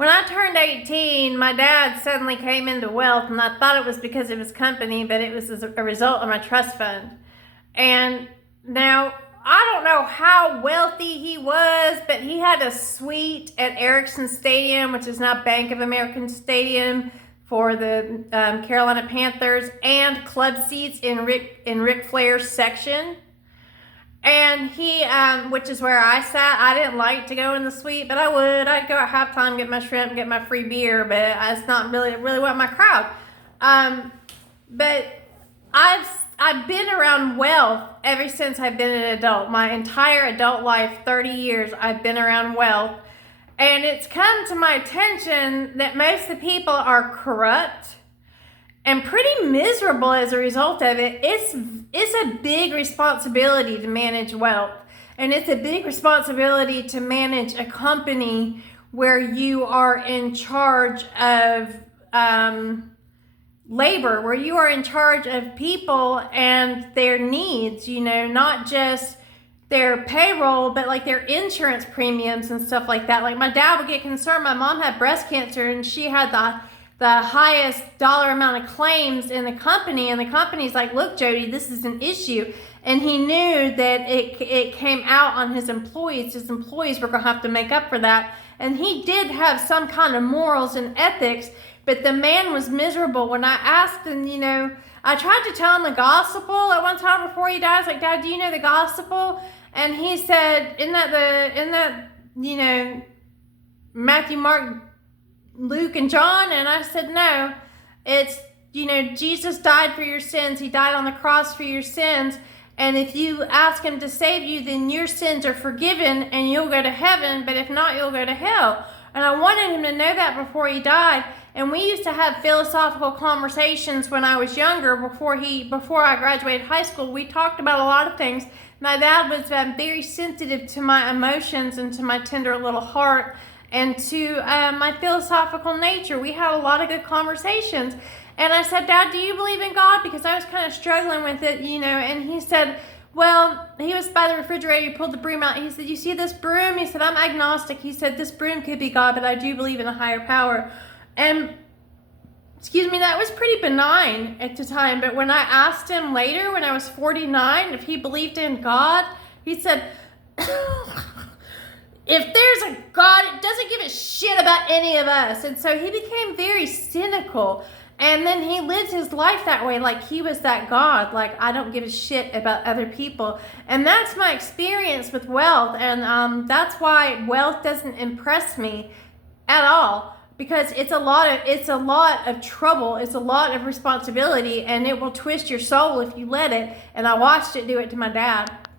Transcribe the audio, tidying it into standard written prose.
When I turned 18, my dad suddenly came into wealth, and I thought it was because of his company, but it was as a result of my trust fund. And now, I don't know how wealthy he was, but he had a suite at Ericsson Stadium, which is now Bank of America Stadium, for the Carolina Panthers, and club seats in Ric Flair's section. And he, which is where I sat. I didn't like to go in the suite, but I would. I'd go at halftime, get my shrimp, get my free beer, but it's not really what my crowd. But I've been around wealth ever since I've been an adult. My entire adult life, 30 years, I've been around wealth. And it's come to my attention that most of the people are corrupt and pretty miserable as a result of it. It's a big responsibility to manage wealth, and it's a big responsibility to manage a company where you are in charge of labor, where you are in charge of people and their needs, not just their payroll, but like their insurance premiums and stuff like that. Like, my dad would get concerned. My mom had breast cancer, and she had the highest dollar amount of claims in the company, and the company's like, look, Jody, this is an issue. And he knew that it came out on his employees. His employees were going to have to make up for that. And he did have some kind of morals and ethics, but the man was miserable. When I asked him, I tried to tell him the gospel at one time before he died. I was like, Dad, do you know the gospel? And he said, isn't that Matthew, Mark, Luke, and John? And I said, no, it's, Jesus died for your sins. He died on the cross for your sins. And if you ask him to save you, then your sins are forgiven and you'll go to heaven. But if not, you'll go to hell. And I wanted him to know that before he died. And we used to have philosophical conversations when I was younger, before I graduated high school. We talked about a lot of things. My dad was very sensitive to my emotions and to my tender little heart, and to my philosophical nature. We had a lot of good conversations. And I said, Dad, do you believe in God? Because I was kind of struggling with it, and he said, well, he was by the refrigerator, he pulled the broom out. He said, you see this broom? He said, I'm agnostic. He said, this broom could be God, but I do believe in a higher power. And, that was pretty benign at the time. But when I asked him later, when I was 49, if he believed in God, he said, if there's a God, it doesn't give a shit about any of us. And so he became very cynical. And then he lived his life that way, like he was that God. Like, I don't give a shit about other people. And that's my experience with wealth. And that's why wealth doesn't impress me at all. Because it's a lot of trouble. It's a lot of responsibility. And it will twist your soul if you let it. And I watched it do it to my dad.